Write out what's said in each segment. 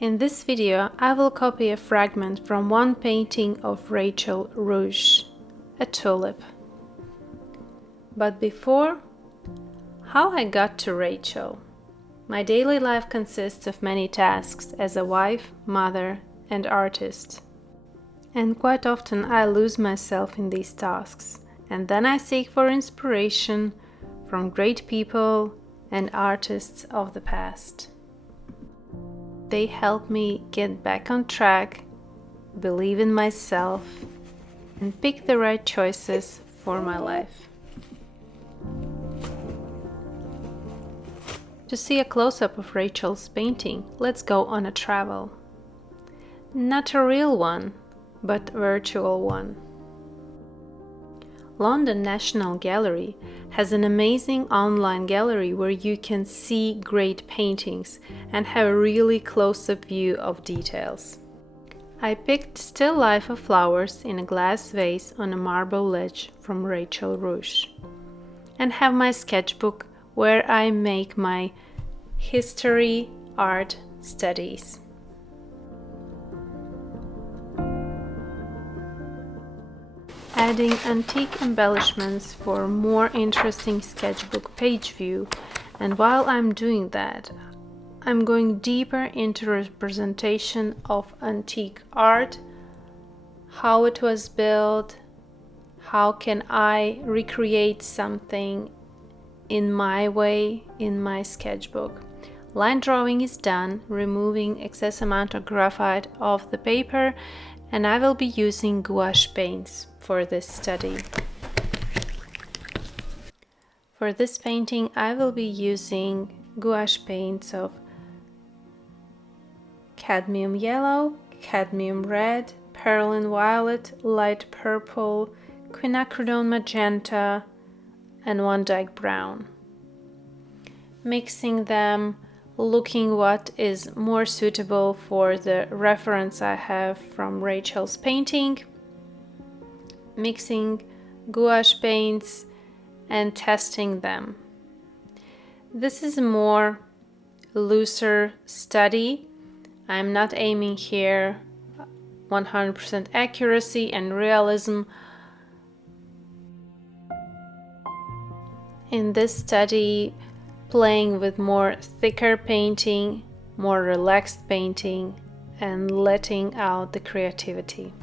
In this video, I will copy a fragment from one painting of Rachel Ruysch, a tulip. But before, how I got to Rachel. My daily life consists of many tasks as a wife, mother, and artist. And quite often I lose myself in these tasks, and then I seek for inspiration from great people and artists of the past. They help me get back on track, believe in myself, and pick the right choices for my life. To see a close-up of Rachel's painting, let's go on a travel. Not a real one, but a virtual one. London National Gallery has an amazing online gallery where you can see great paintings and have a really close-up view of details. I picked still life of flowers in a glass vase on a marble ledge from Rachel Ruysch, and have my sketchbook where I make my history art studies. Adding antique embellishments for more interesting sketchbook page view, and while I'm doing that, I'm going deeper into representation of antique art, how it was built, how can I recreate something in my way in my sketchbook. Line drawing is done, removing excess amount of graphite off the paper, and I will be using gouache paints for this study. For this painting, I will be using gouache paints of cadmium yellow, cadmium red, perlin violet, light purple, quinacridone magenta, and Van Dyke brown. Mixing them, looking what is more suitable for the reference I have from Rachel's painting, mixing gouache paints and testing them. This is a more looser study. I'm not aiming here 100% accuracy and realism. In this study, playing with more thicker painting, more relaxed painting, and letting out the creativity.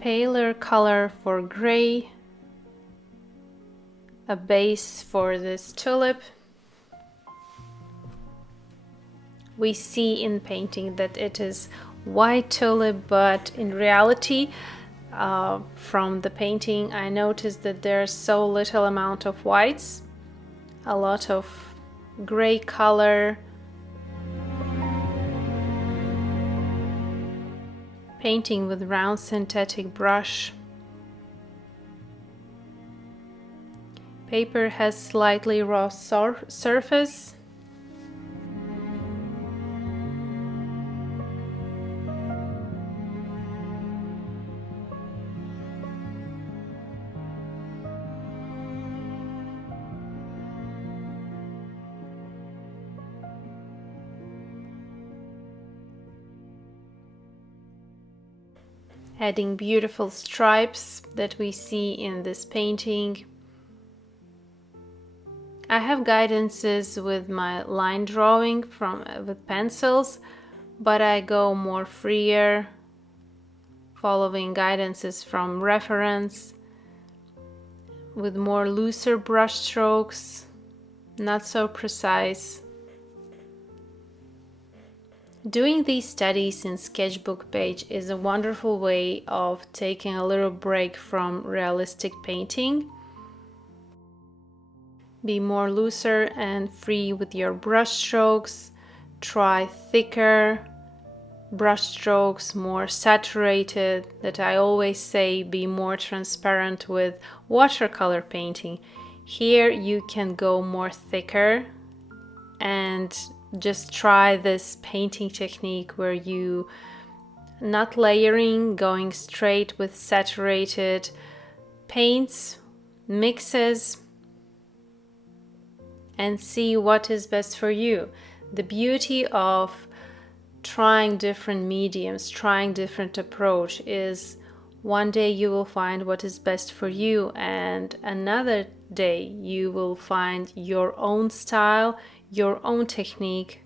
Paler color for gray, a base for this tulip. We see in painting that it is white tulip, but in reality, from the painting, I noticed that there's so little amount of whites, a lot of gray color. Painting with round synthetic brush. Paper has slightly raw surface. Adding beautiful stripes that we see in this painting. I have guidances with my line drawing with pencils, but I go more freer, following guidances from reference, with more looser brush strokes, not so precise. Doing these studies in sketchbook page is a wonderful way of taking a little break from realistic painting. Be more looser and free with your brush strokes. Try thicker brush strokes, more saturated. That I always say, be more transparent with watercolor painting. Here you can go more thicker and just try this painting technique where you not layering, going straight with saturated paints, mixes, and see what is best for you. The beauty of trying different mediums, trying different approach is one day you will find what is best for you, and another day you will find your own style, your own technique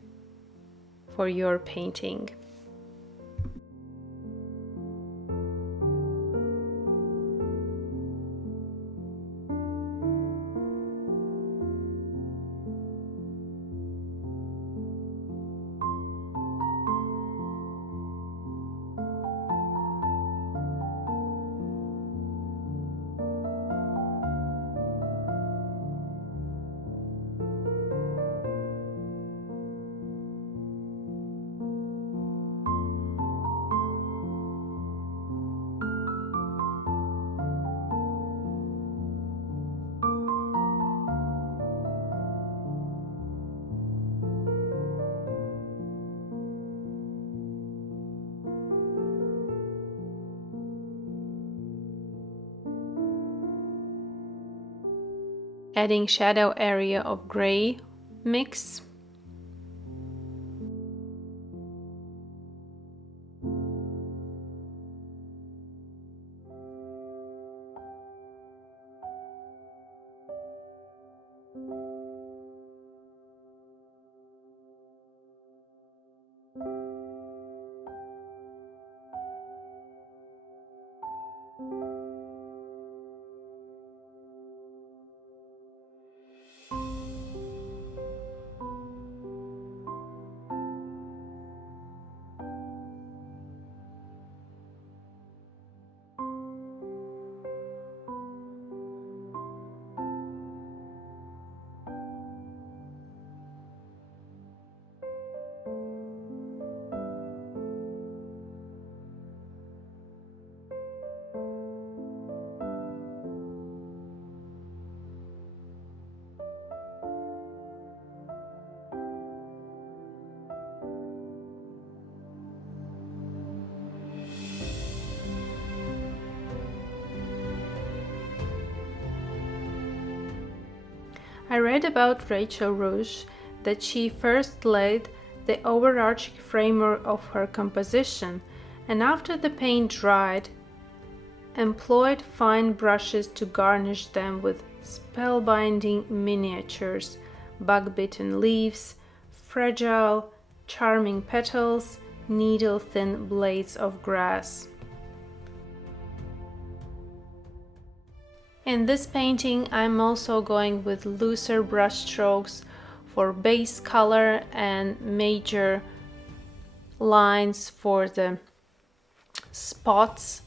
for your painting. Adding shadow area of gray mix. I read about Rachel Ruysch that she first laid the overarching framework of her composition, and after the paint dried, employed fine brushes to garnish them with spellbinding miniatures, bug-bitten leaves, fragile, charming petals, needle-thin blades of grass. In this painting, I'm also going with looser brush strokes for base color and major lines for the spots.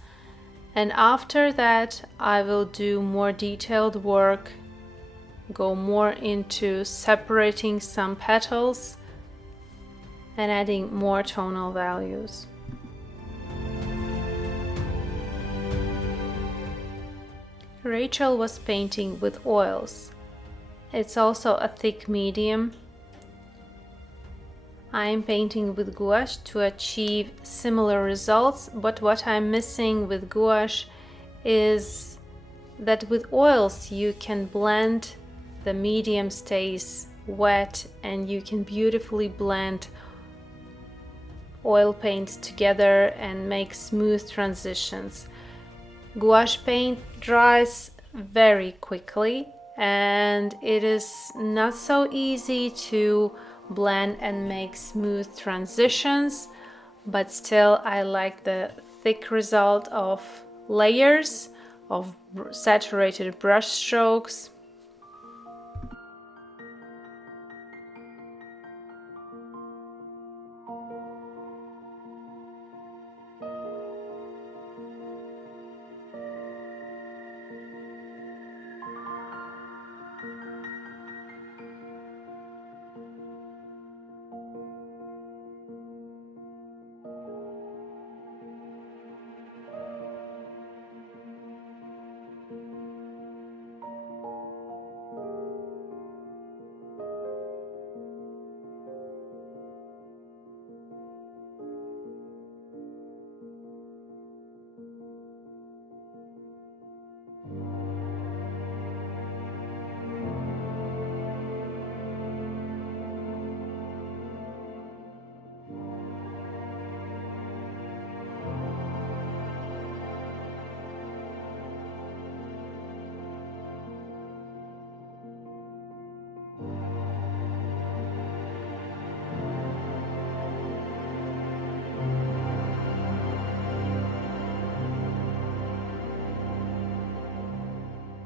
And after that, I will do more detailed work, go more into separating some petals and adding more tonal values. Rachel was painting with oils. It's also a thick medium. I am painting with gouache to achieve similar results, but what I'm missing with gouache is that with oils you can blend, the medium stays wet and you can beautifully blend oil paints together and make smooth transitions. Gouache paint dries very quickly and it is not so easy to blend and make smooth transitions, but still I like the thick result of layers of saturated brush strokes.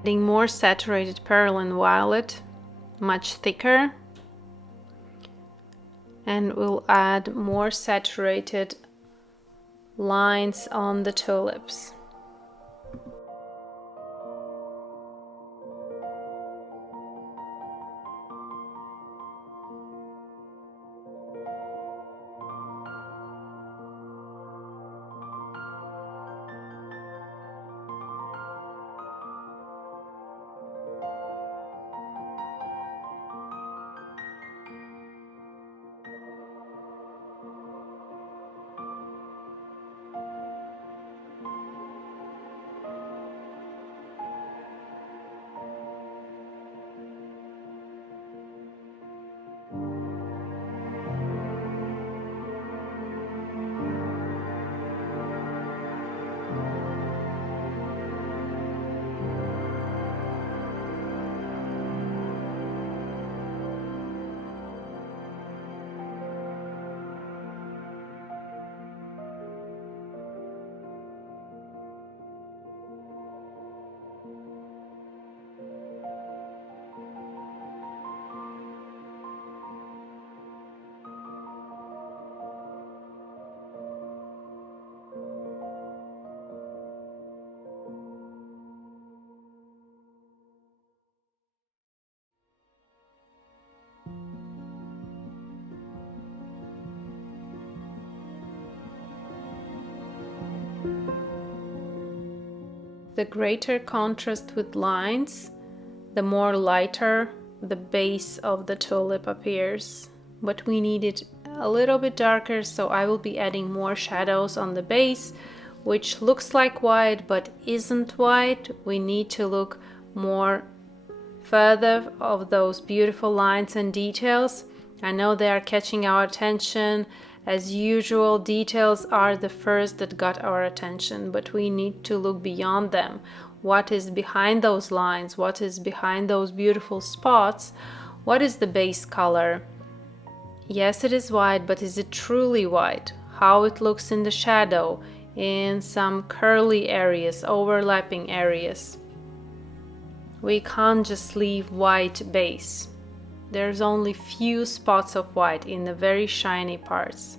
Adding more saturated perylene violet, much thicker, and we'll add more saturated lines on the tulips. The greater contrast with lines, the more lighter the base of the tulip appears. But we need it a little bit darker, so I will be adding more shadows on the base, which looks like white but isn't white. We need to look more further of those beautiful lines and details. I know they are catching our attention. As usual, details are the first that got our attention, but we need to look beyond them. What is behind those lines? What is behind those beautiful spots? What is the base color? Yes, it is white, but is it truly white? How it looks in the shadow, in some curly areas, overlapping areas. We can't just leave white base. There's only few spots of white in the very shiny parts.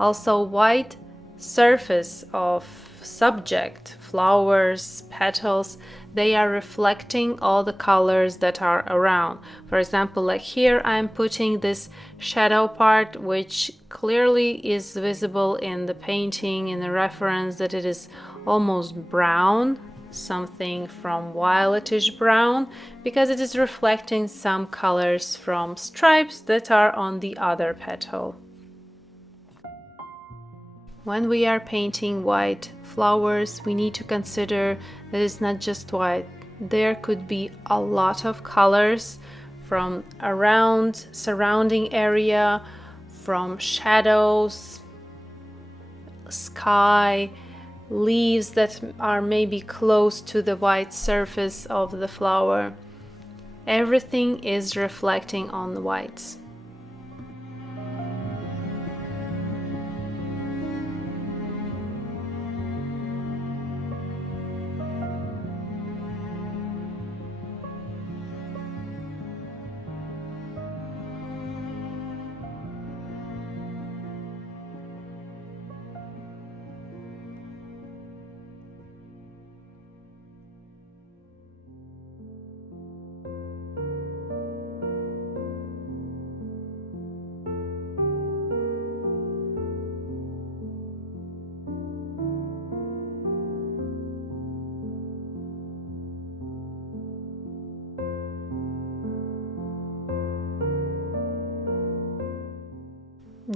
Also, white surface of subject, flowers, petals, they are reflecting all the colors that are around. For example, like here I'm putting this shadow part, which clearly is visible in the painting, in the reference that it is almost brown, something from violetish brown, because it is reflecting some colors from stripes that are on the other petal. When we are painting white flowers, we need to consider that it's not just white. There could be a lot of colors from around, surrounding area, from shadows, sky, leaves that are maybe close to the white surface of the flower. Everything is reflecting on the whites.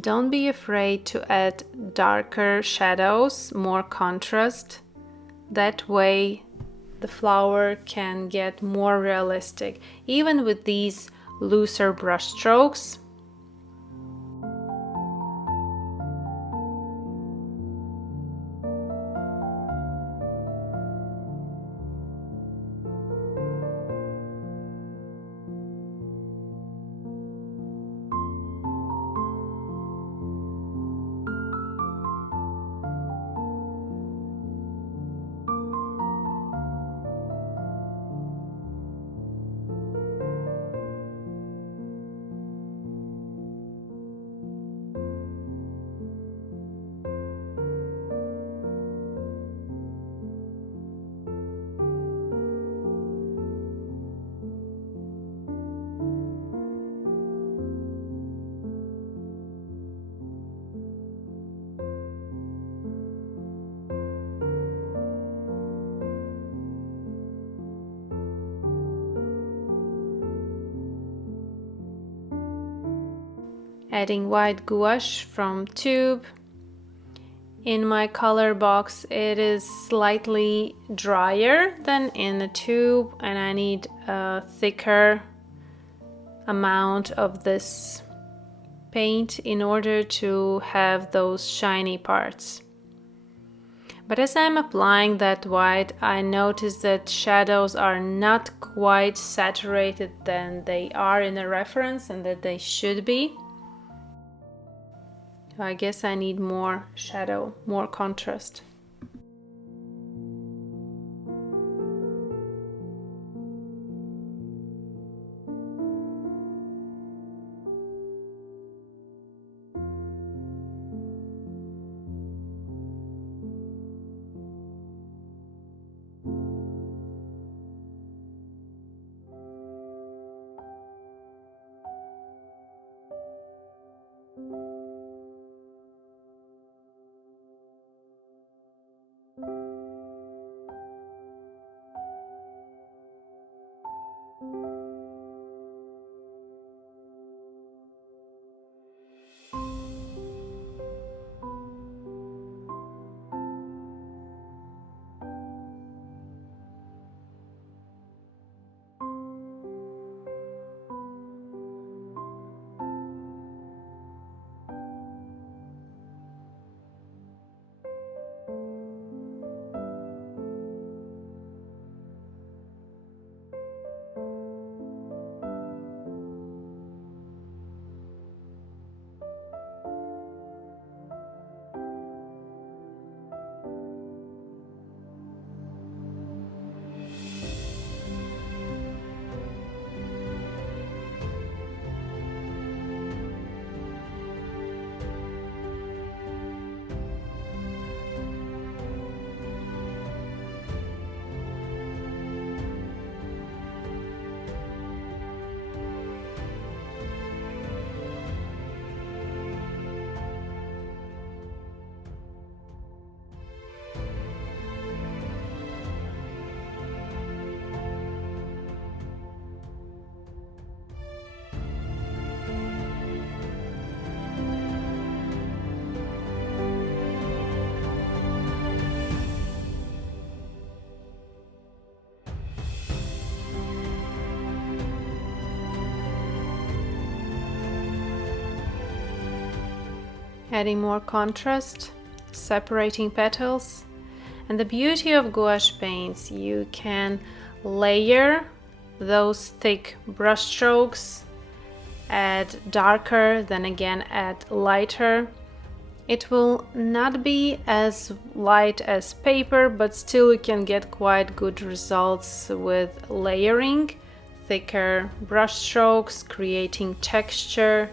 Don't be afraid to add darker shadows, more contrast. That way the flower can get more realistic, even with these looser brush strokes. Adding white gouache from tube. In my color box it is slightly drier than in the tube, and I need a thicker amount of this paint in order to have those shiny parts. But as I'm applying that white, I notice that shadows are not quite saturated than they are in the reference and that they should be. So I guess I need more shadow, more contrast. Adding more contrast, separating petals. And the beauty of gouache paints, you can layer those thick brush strokes, add darker, then again add lighter. It will not be as light as paper, but still you can get quite good results with layering, thicker brush strokes, creating texture.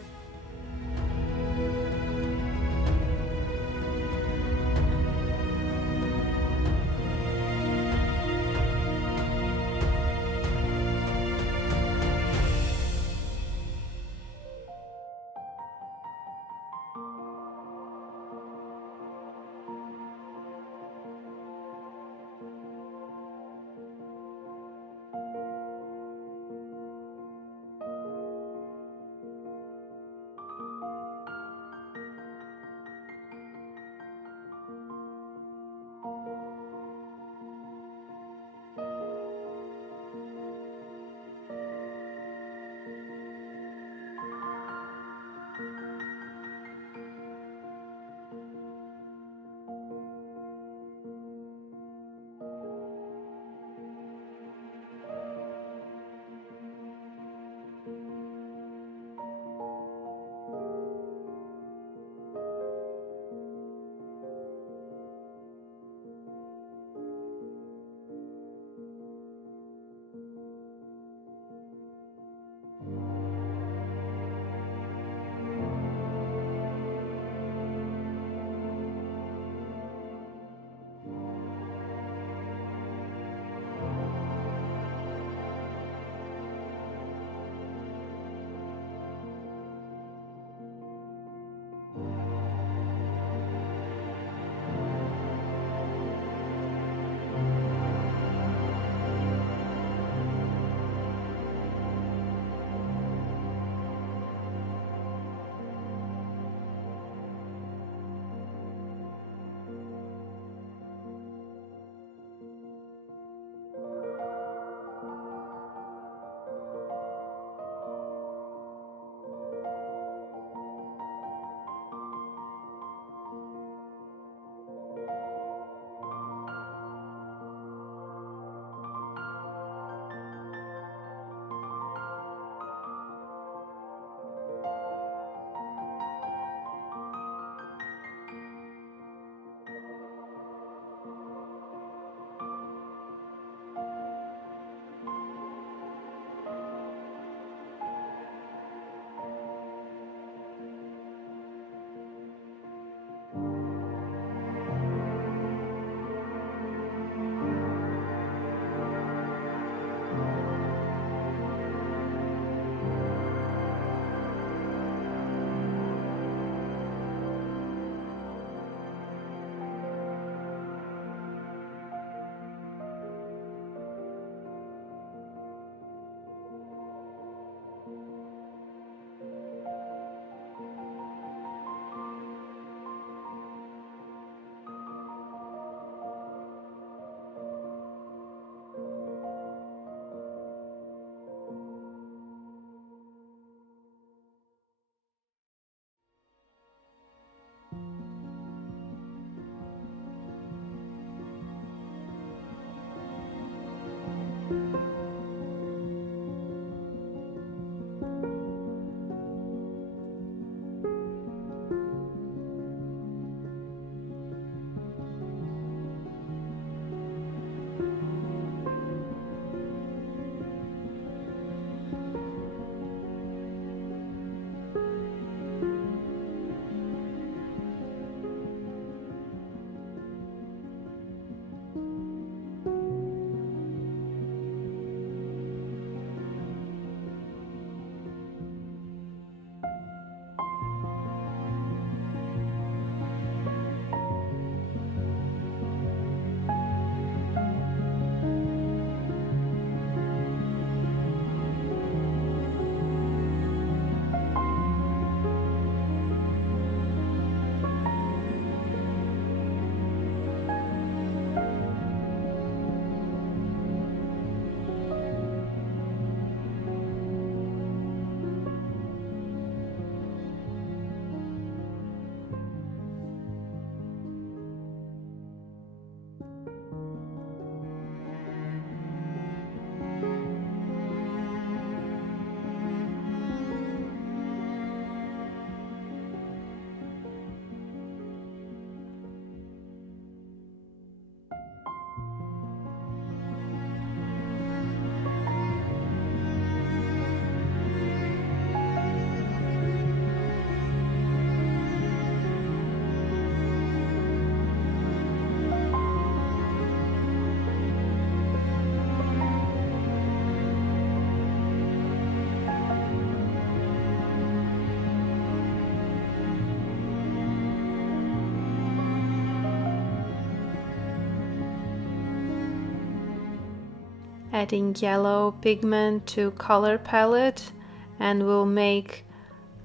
adding yellow pigment to color palette, and we'll make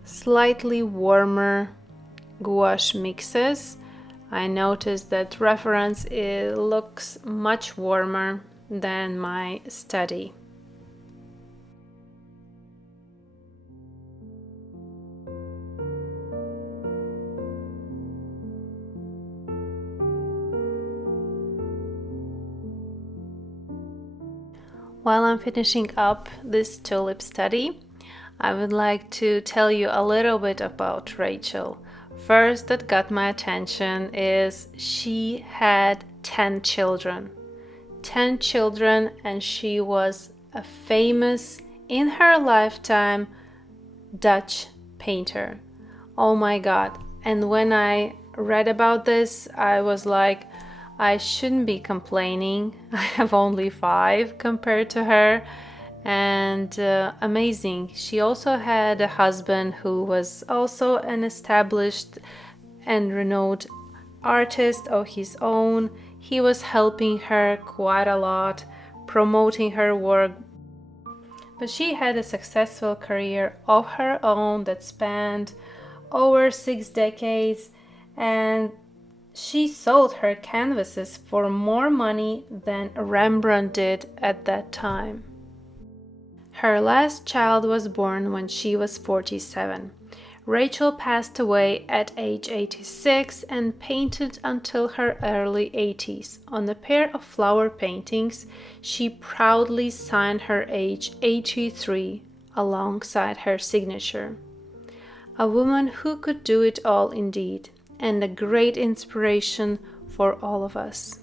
slightly warmer gouache mixes. I noticed that reference looks much warmer than my study. While I'm finishing up this tulip study, I would like to tell you a little bit about Rachel. First, that got my attention is she had 10 children. 10 children, and she was a famous, in her lifetime, Dutch painter. Oh my God. And when I read about this, I was like, I shouldn't be complaining. I have only 5 compared to her. And amazing. She also had a husband who was also an established and renowned artist of his own. He was helping her quite a lot, promoting her work. But she had a successful career of her own that spanned over 6 decades, and she sold her canvases for more money than Rembrandt did at that time. Her last child was born when she was 47. Rachel passed away at age 86 and painted until her early 80s. On a pair of flower paintings, she proudly signed her age 83 alongside her signature. A woman who could do it all indeed, and a great inspiration for all of us.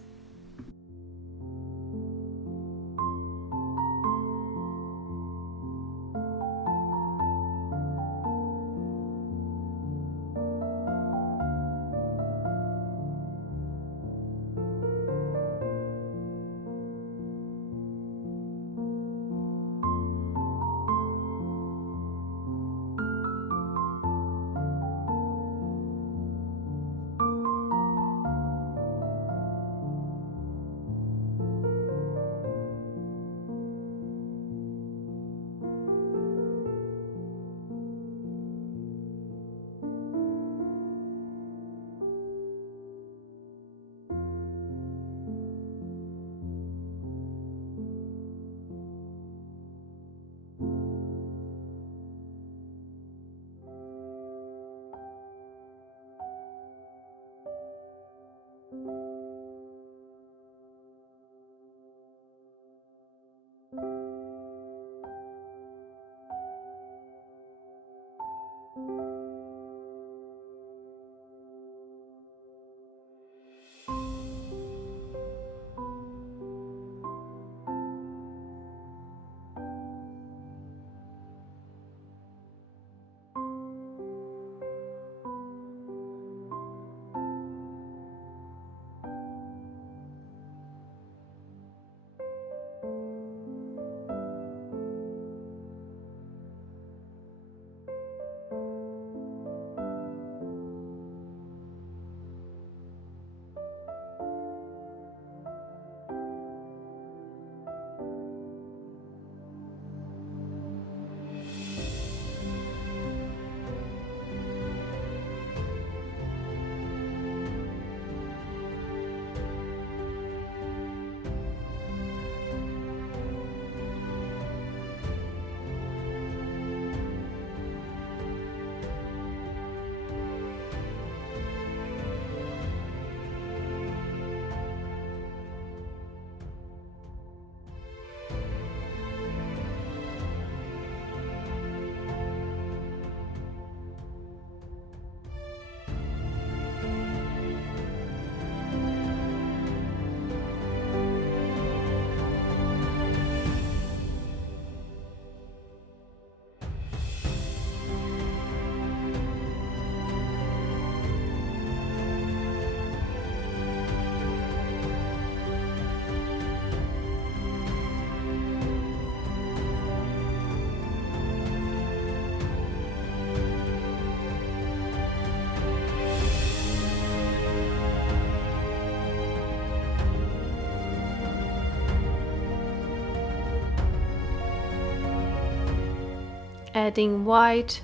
adding white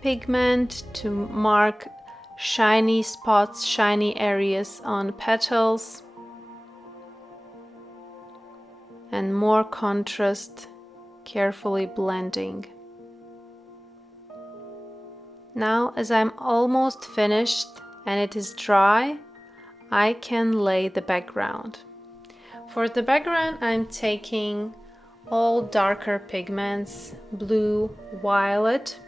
pigment to mark shiny spots, shiny areas on petals, and more contrast, carefully blending. Now, as I'm almost finished and it is dry, I can lay the background. For the background, I'm taking all darker pigments, blue, violet,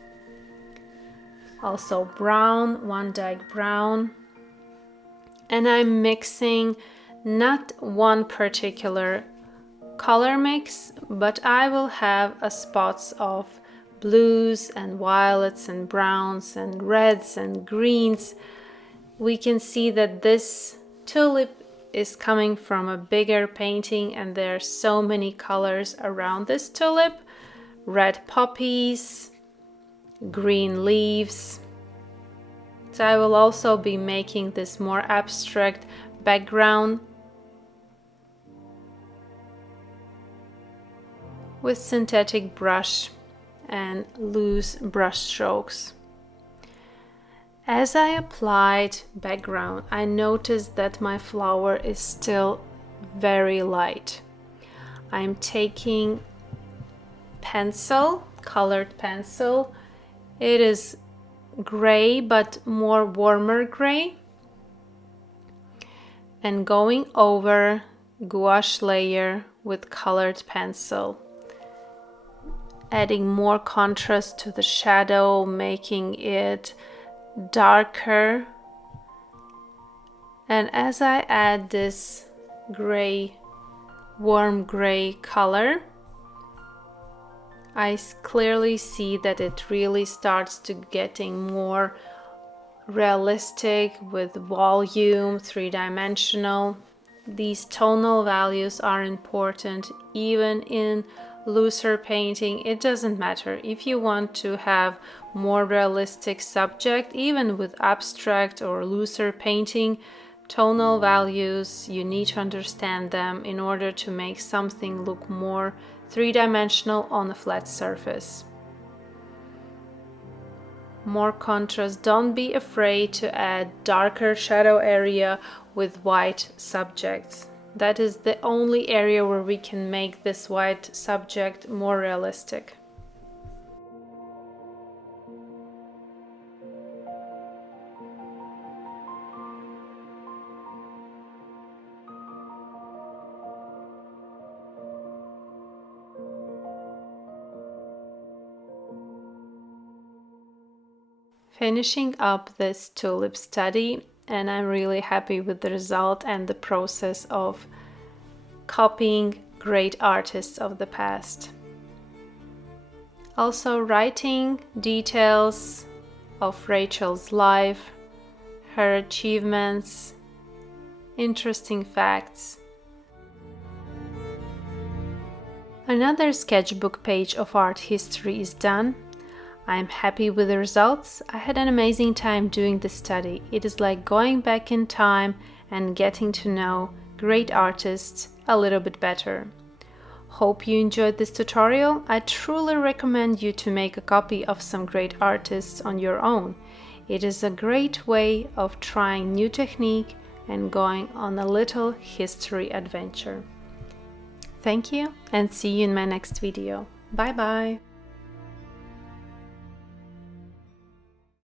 also brown, Van Dyke brown, and I'm mixing not one particular color mix, but I will have a spots of blues and violets and browns and reds and greens. We can see that this tulip is coming from a bigger painting, and there are so many colors around this tulip. Red poppies, green leaves. So I will also be making this more abstract background with synthetic brush and loose brush strokes. As I applied background, I noticed that my flower is still very light. I'm taking pencil, colored pencil. It is gray, but more warmer gray, and going over gouache layer with colored pencil, adding more contrast to the shadow, making it darker. And as I add this gray, warm gray color, I clearly see that it really starts to getting more realistic with volume, three-dimensional. These tonal values are important even in looser painting. It doesn't matter if you want to have more realistic subject, even with abstract or looser painting, tonal values, you need to understand them in order to make something look more three-dimensional on a flat surface. More contrast. Don't be afraid to add darker shadow area with white subjects. That is the only area where we can make this white subject more realistic. Finishing up this tulip study, and I'm really happy with the result and the process of copying great artists of the past. Also writing details of Rachel's life, her achievements, interesting facts. Another sketchbook page of art history is done. I'm happy with the results. I had an amazing time doing this study. It is like going back in time and getting to know great artists a little bit better. Hope you enjoyed this tutorial. I truly recommend you to make a copy of some great artists on your own. It is a great way of trying new technique and going on a little history adventure. Thank you and see you in my next video. Bye bye!